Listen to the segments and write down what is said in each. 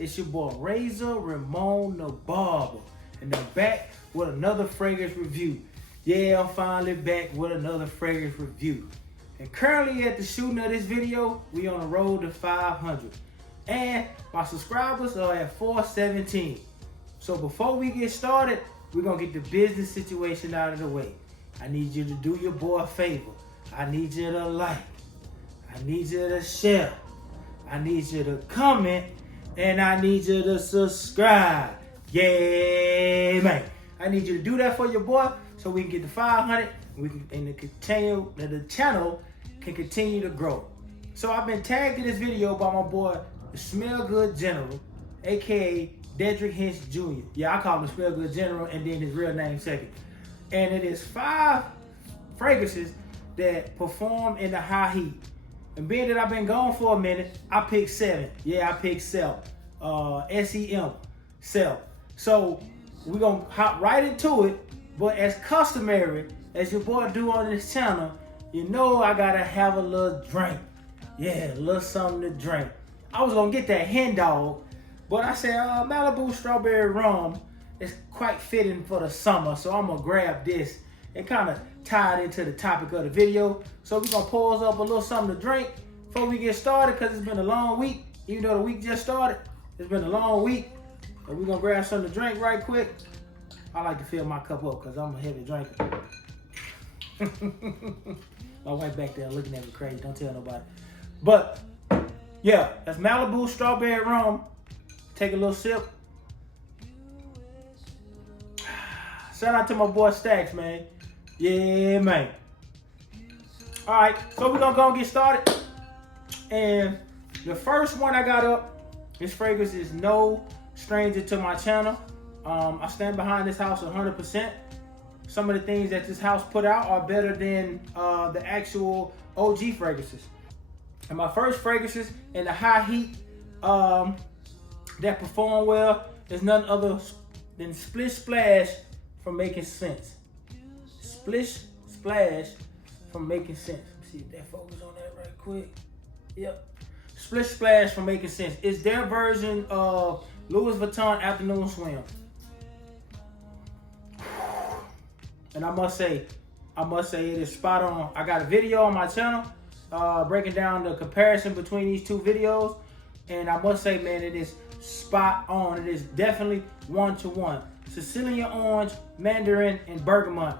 It's your boy Rayzor, Ramon the Barber, and I'm back with another fragrance review. Yeah, I'm finally back with another fragrance review. And currently at the shooting of this video, we on the road to 500. And my subscribers are at 417. So before we get started, we're gonna get the business situation out of the way. I need you to do your boy a favor. I need you to like. I need you to share. I need you to comment. And I need you to subscribe. Yeah, man. I need you to do that for your boy so we can get to 500 and the channel can continue to grow. So I've been tagged in this video by my boy, the Smell Good General, aka Dedrick Hinch Jr. Yeah, I call him Smell Good General and then his real name second. And it is 5 fragrances that perform in the high heat. And being that I've been gone for a minute, I picked 7. Yeah, I picked SEM. S-E-M. SEM. So we're gonna hop right into it. But as customary, as your boy do on this channel, you know I gotta have a little drink. Yeah, a little something to drink. I was gonna get that hen dog, but I said Malibu strawberry rum is quite fitting for the summer, so I'm gonna grab this and kind of tie it into the topic of the video. So we're gonna pause up a little something to drink before we get started, because it's been a long week. Even though the week just started, it's been a long week. So we're gonna grab something to drink right quick. I like to fill my cup up because I'm a heavy drinker. My wife back there looking at me crazy, don't tell nobody. But yeah, that's Malibu strawberry rum. Take a little sip. Shout out to my boy Stacks, man. Yeah, man. All right, so we're gonna go and get started. And the first one I got up, this fragrance is no stranger to my channel. I stand behind this house 100%. Some of the things that this house put out are better than the actual OG fragrances. And my first fragrances in the high heat that perform well is none other than Splish Splash from Making Sense. Splish Splash from Making Sense. Let's see if that focus on that right quick. Yep. Splish Splash from Making Sense. It's their version of Louis Vuitton Afternoon Swim. And I must say it is spot on. I got a video on my channel breaking down the comparison between these two videos. And I must say, man, it is spot on. It is definitely 1-to-1. Sicilian orange, mandarin, and bergamot.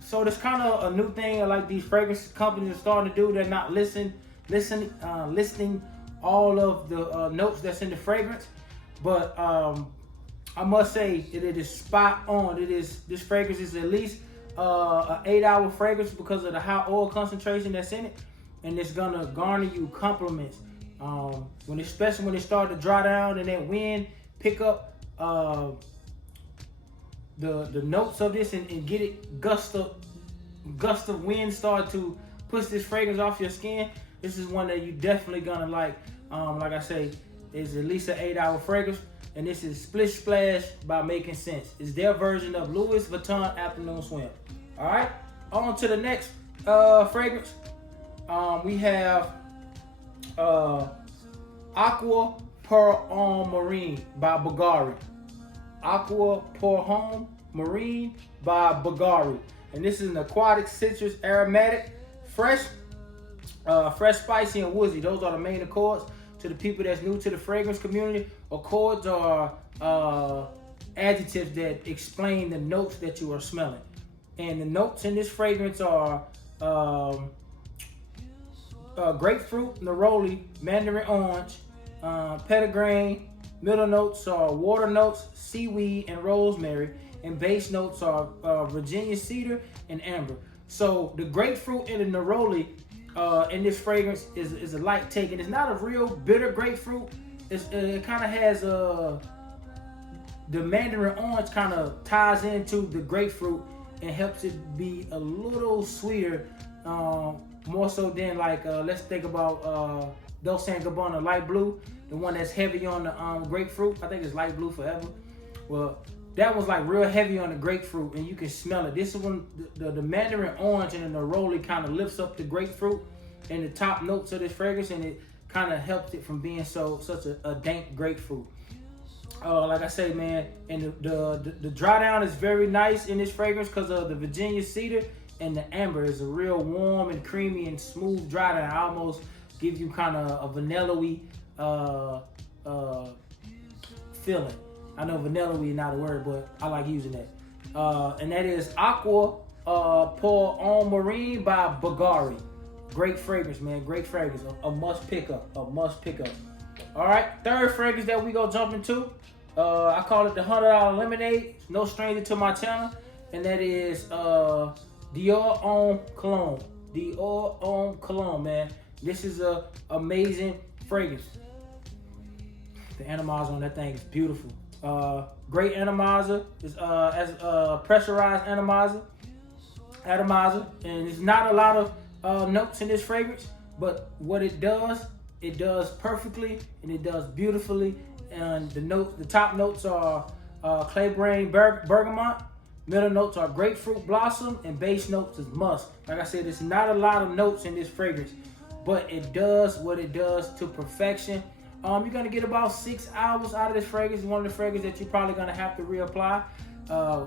So there's kind of a new thing like these fragrance companies are starting to do. They're not listing all of the notes that's in the fragrance. But I must say it is spot on. This fragrance is at least an 8-hour fragrance because of the high oil concentration that's in it, and it's gonna garner you compliments. Especially when it start to dry down and that wind pick up the notes of this and get it gust of wind start to push this fragrance off your skin. This is one that you definitely gonna like. Like I say, it's at least an 8-hour fragrance. And this is Splish Splash by Making Sense. It's their version of Louis Vuitton Afternoon Swim. All right, on to the next fragrance. We have Aqua Pearl Marine by Bvlgari. Aqua Pearl Marine by Bvlgari. And this is an aquatic citrus aromatic, fresh, spicy, and woodsy. Those are the main accords. To the people that's new to the fragrance community, accords are adjectives that explain the notes that you are smelling. And the notes in this fragrance are grapefruit, neroli, mandarin orange, petitgrain. Middle notes are water notes, seaweed, and rosemary. And base notes are Virginia cedar and amber. So the grapefruit and the neroli in this fragrance is a light take, and it's not a real bitter grapefruit. It kind of has the mandarin orange kind of ties into the grapefruit and helps it be a little sweeter, more so than like let's think about Dolce & Gabbana light blue, the one that's heavy on the grapefruit. I think it's light blue forever. Well, that was like real heavy on the grapefruit, and you can smell it. This one, the mandarin orange and the neroli kind of lifts up the grapefruit and the top notes of this fragrance, and it kind of helps it from being such a dank grapefruit. Like I say, man, and the dry down is very nice in this fragrance because of the Virginia cedar and the amber is a real warm and creamy and smooth dry down. I almost give you kind of a vanilla-y feeling. I know vanilla-y is not a word, but I like using that. And that is Aqua Pearl on Marine by Bvlgari. Great fragrance, man. Great fragrance. A must pick up. A must pick up. All right, third fragrance that we gonna jump into. I call it the $100 lemonade. No stranger to my channel, and that is Dior Homme cologne. Dior Homme cologne, man. This is a amazing fragrance. The atomizer on that thing is beautiful. Great atomizer. It's as pressurized atomizer, and there's not a lot of notes in this fragrance, but what it does perfectly and it does beautifully. And the top notes are clay brain bergamot. Middle notes are grapefruit blossom, and base notes is musk. Like I said, there's not a lot of notes in this fragrance, but it does what it does to perfection. You're gonna get about 6 hours out of this fragrance. It's one of the fragrances that you're probably gonna have to reapply,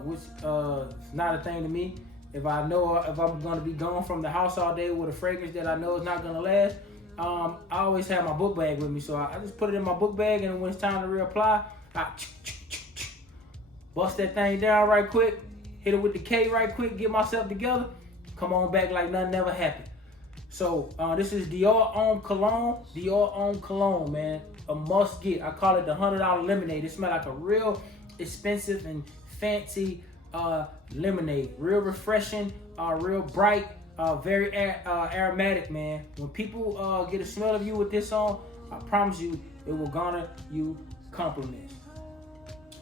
which is not a thing to me. If I'm gonna be gone from the house all day with a fragrance that I know is not gonna last, I always have my book bag with me, so I just put it in my book bag, and when it's time to reapply, I bust that thing down right quick, hit it with the K right quick, get myself together, come on back like nothing ever happened. So this is Dior Homme cologne. Dior Homme cologne, man, a must get. I call it the $100 lemonade. It smells like a real expensive and fancy lemonade. Real refreshing, real bright, very aromatic, man. When people get a smell of you with this on, I promise you it will garner you compliments.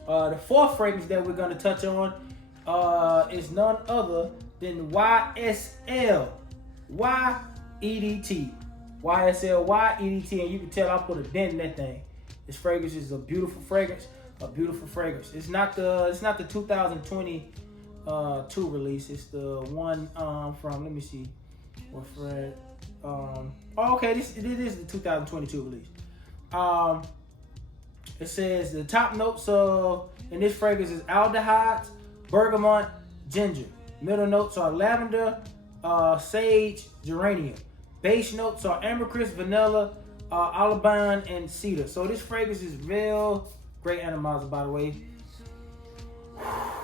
The fourth fragrance that we're gonna touch on is none other than YSL YEDT. YSL YEDT, and you can tell I put a dent in that thing. This fragrance is a beautiful fragrance. A beautiful fragrance. It's not the 2022 release. It's the one from, let me see, what Fred. Okay, it is the 2022 release. It says the top notes in this fragrance is aldehydes, bergamot, ginger. Middle notes are lavender, sage, geranium. Base notes are ambergris, vanilla, olibanum, and cedar. So this fragrance is real great atomizer, by the way.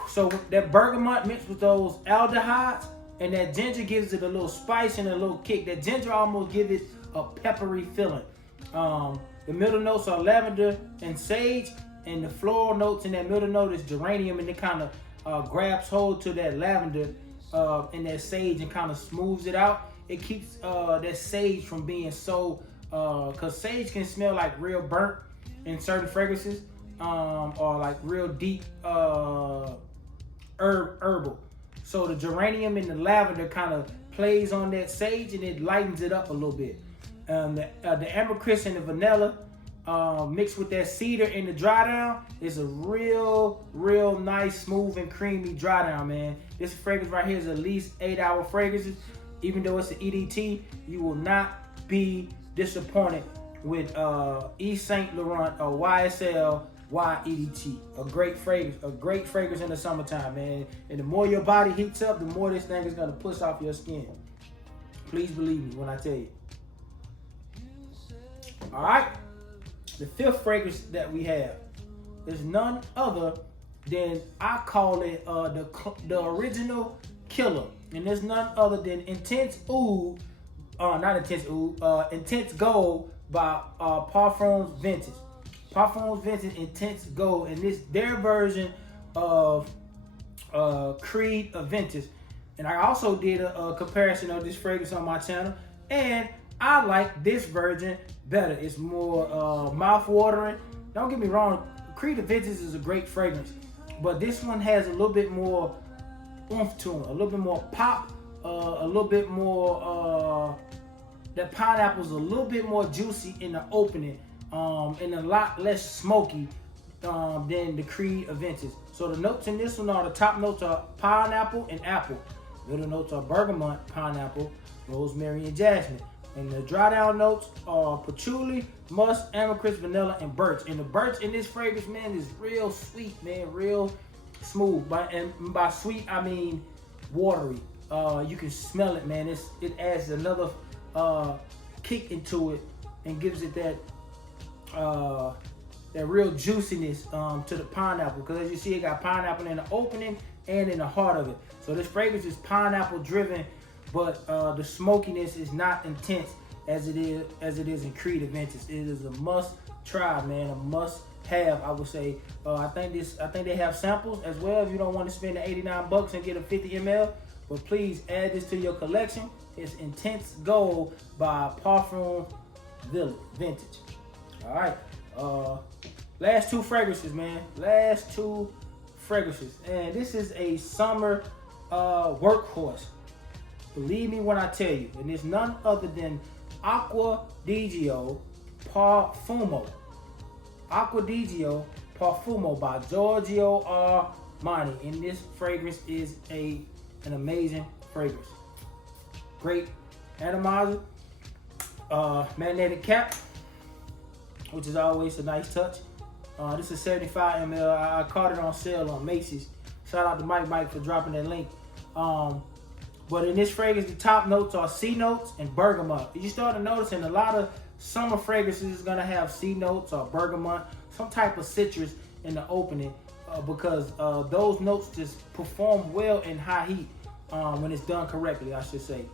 So that bergamot mixed with those aldehydes and that ginger gives it a little spice and a little kick. That ginger almost gives it a peppery feeling. The middle notes are lavender and sage, and the floral notes in that middle note is geranium, and it kind of grabs hold to that lavender and that sage and kind of smooths it out. It keeps that sage from being so, because sage can smell like real burnt in certain fragrances, or like real deep herbal. So the geranium and the lavender kind of plays on that sage and it lightens it up a little bit. The ambergris and the vanilla mixed with that cedar in the dry down is a real nice, smooth and creamy dry down, man. This fragrance right here is at least 8-hour fragrances. Even though it's an EDT, you will not be disappointed with Yves Saint Laurent or YSL YEDT. A great fragrance in the summertime, man. And the more your body heats up, the more this thing is gonna push off your skin. Please believe me when I tell you. All right, the fifth fragrance that we have is none other than, I call it the original killer, and there's none other than Intense Gold by Parfums Vintage. Parfums Vintage Intense Gold, and this their version of Creed Vintage. And I also did a comparison of this fragrance on my channel, and I like this version better. It's more mouth-watering. Don't get me wrong, Creed Vintage is a great fragrance, but this one has a little bit more oomph to it, a little bit more pop, a little bit more, that pineapple's a little bit more juicy in the opening, and a lot less smoky than the Creed Vintage. So the notes in this one are, the top notes are pineapple and apple. Middle notes are bergamot, pineapple, rosemary, and jasmine. And the dry down notes are patchouli, musk, ambergris, vanilla, and birch. And the birch in this fragrance, man, is real sweet, man, real smooth. And by sweet, I mean watery. You can smell it, man. It adds another kick into it and gives it that real juiciness to the pineapple. Because as you see, it got pineapple in the opening and in the heart of it. So this fragrance is pineapple driven, but the smokiness is not intense as it is in Creative Vintage. It is a must try, man, a must have, I would say. I think they have samples as well if you don't want to spend the $89 and get a 50 ml. But please add this to your collection. It's Intense Gold by Profumo Vintage. All right. Last two fragrances, man. Last two fragrances. And this is a summer workhorse. Believe me when I tell you. And it's none other than Acqua Profumo. Acqua Profumo by Giorgio Armani. And this fragrance is an amazing fragrance. Great atomizer. Magnetic cap, which is always a nice touch. This is 75 ml. I caught it on sale on Macy's. Shout out to Mike for dropping that link. But in this fragrance, the top notes are C notes and bergamot. You start to notice in a lot of summer fragrances is gonna have C notes or bergamot, some type of citrus in the opening, because those notes just perform well in high heat when it's done correctly, I should say.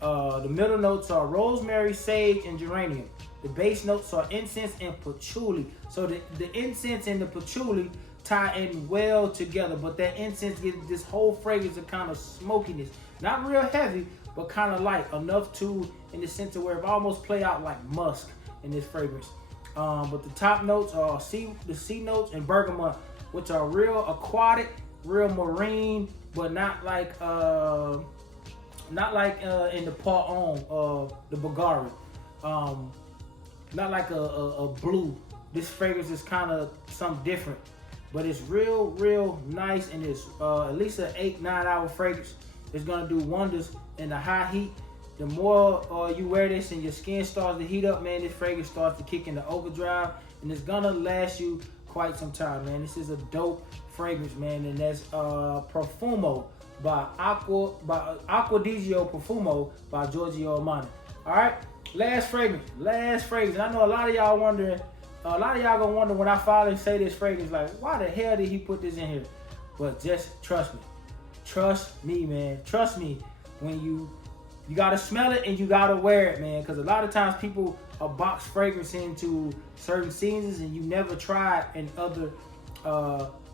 The middle notes are rosemary, sage, and geranium. The base notes are incense and patchouli. So the incense and the patchouli tie in well together, but that incense gives this whole fragrance a kind of smokiness. Not real heavy, but kind of light, enough to, in the sense of where it almost play out like musk in this fragrance. But the top notes are the C notes and bergamot, which are real aquatic, real marine, but not like in the Part Homme of the Bvlgari. Not like a blue. This fragrance is kind of something different, but it's real nice, and it's at least an 8-9 hour fragrance. It's gonna do wonders in the high heat. The more you wear this and your skin starts to heat up, man, this fragrance starts to kick into overdrive, and it's gonna last you quite some time, man. This is a dope fragrance, man, and that's Profumo by Aqua Profumo by Giorgio Armani. All right, last fragrance. And I know a lot of y'all wondering. A lot of y'all gonna wonder when I finally say this fragrance, like, why the hell did he put this in here? But just trust me. Trust me, man. Trust me. When you gotta smell it and you gotta wear it, man. Because a lot of times people box fragrance into certain seasons and you never try it in other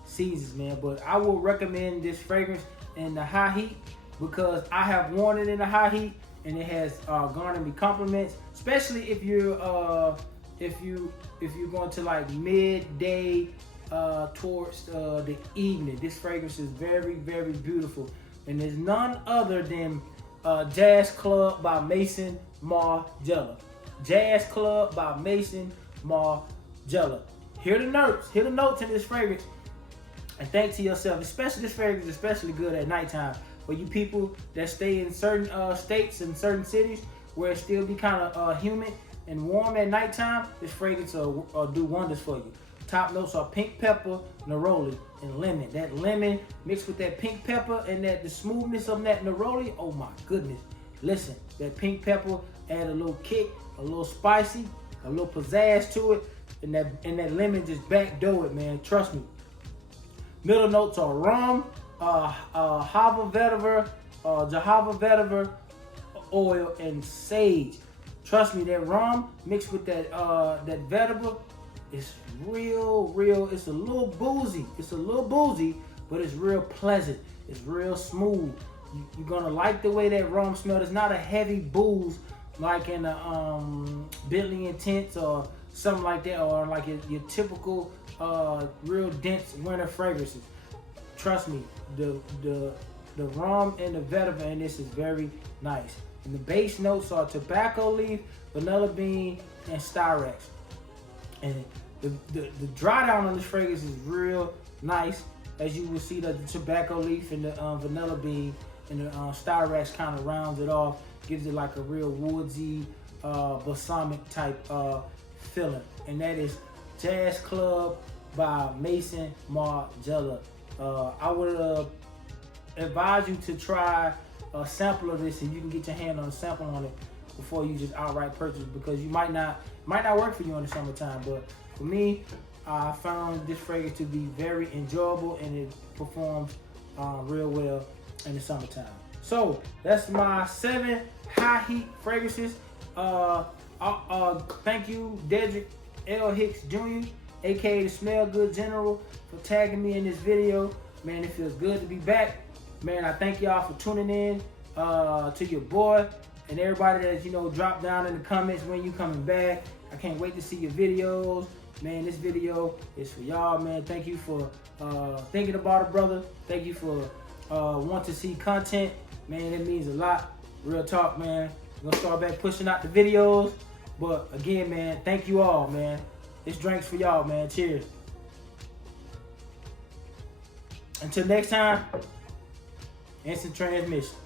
seasons, man. But I will recommend this fragrance in the high heat because I have worn it in the high heat and it has garnered me compliments, especially if you're going to like midday towards the evening. This fragrance is very beautiful, and there's none other than Jazz Club by Maison Margiela. Jazz Club by Maison Margiela. Hear the notes in this fragrance, and think to yourself, especially this fragrance is especially good at nighttime for you people that stay in certain states and certain cities where it still be kind of humid and warm at nighttime. This fragrance will do wonders for you. Top notes are pink pepper, neroli, and lemon. That lemon mixed with that pink pepper and the smoothness of that neroli, oh my goodness. Listen, that pink pepper add a little kick, a little spicy, a little pizzazz to it, and that lemon just backdoor it, man. Trust me. Middle notes are rum, Java vetiver oil, and sage. Trust me, that rum mixed with that vetiver is real. It's a little boozy, but it's real pleasant. It's real smooth. You're gonna like the way that rum smells. It's not a heavy booze like in the Bentley Intense or something like that, or like your typical real dense winter fragrances. Trust me, the rum and the vetiver in this is very nice. And the base notes are tobacco leaf, vanilla bean, and styrax. And the dry down on this fragrance is real nice. As you will see, the tobacco leaf and the vanilla bean and the styrax kind of rounds it off, gives it like a real woodsy, balsamic type feeling, and that is Jazz Club by Mason Margiela. I would advise you to try a sample of this, and you can get your hand on a sample on it before you just outright purchase, because you might not work for you in the summertime. But for me, I found this fragrance to be very enjoyable, and it performs real well in the summertime. So that's my 7 high heat fragrances. Thank you, Dedrick L. Hicks Jr., aka the Smell Good General, for tagging me in this video. Man, it feels good to be back. Man, I thank y'all for tuning in to your boy, and everybody that, you know, drop down in the comments when you coming back. I can't wait to see your videos. Man, this video is for y'all, man. Thank you for thinking about a brother. Thank you for wanting to see content. Man, it means a lot. Real talk, man. I'm gonna start back pushing out the videos. But again, man, thank you all, man. This drink's for y'all, man. Cheers. Until next time, instant transmission.